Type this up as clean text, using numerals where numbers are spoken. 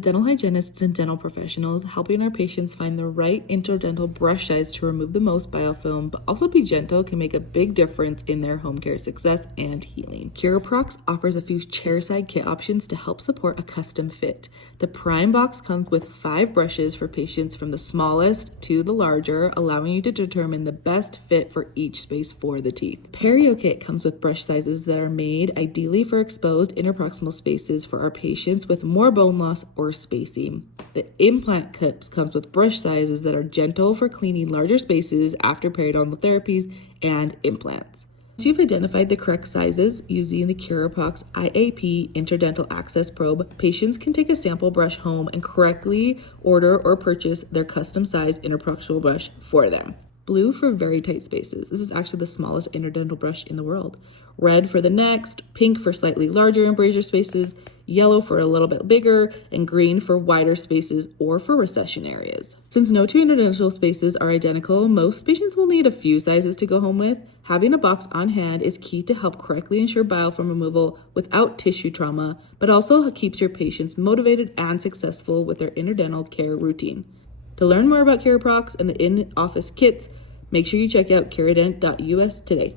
Dental hygienists and dental professionals helping our patients find the right interdental brush size to remove the most biofilm, but also be gentle can make a big difference in their home care success and healing. Curaprox offers a few Chairside kit options to help support a custom fit. The Prime box comes with 5 brushes for patients from the smallest to the larger, allowing you to determine the best fit for each space for the teeth. Perio kit comes with brush sizes that are made ideally for exposed interproximal spaces for our patients with more bone loss or spacing. The implant clips comes with brush sizes that are gentle for cleaning larger spaces after periodontal therapies and implants. Once you've identified the correct sizes using the Curaprox IAP Interdental Access Probe, patients can take a sample brush home and correctly order or purchase their custom size interproximal brush for them. Blue for very tight spaces. This is actually the smallest interdental brush in the world. Red for the next, pink for slightly larger embrasure spaces, yellow for a little bit bigger, and green for wider spaces or for recession areas. Since no two interdental spaces are identical, most patients will need a few sizes to go home with. Having a box on hand is key to help correctly ensure biofilm removal without tissue trauma, but also keeps your patients motivated and successful with their interdental care routine. To learn more about Curaprox and the in-office kits, make sure you check out curadent.us today.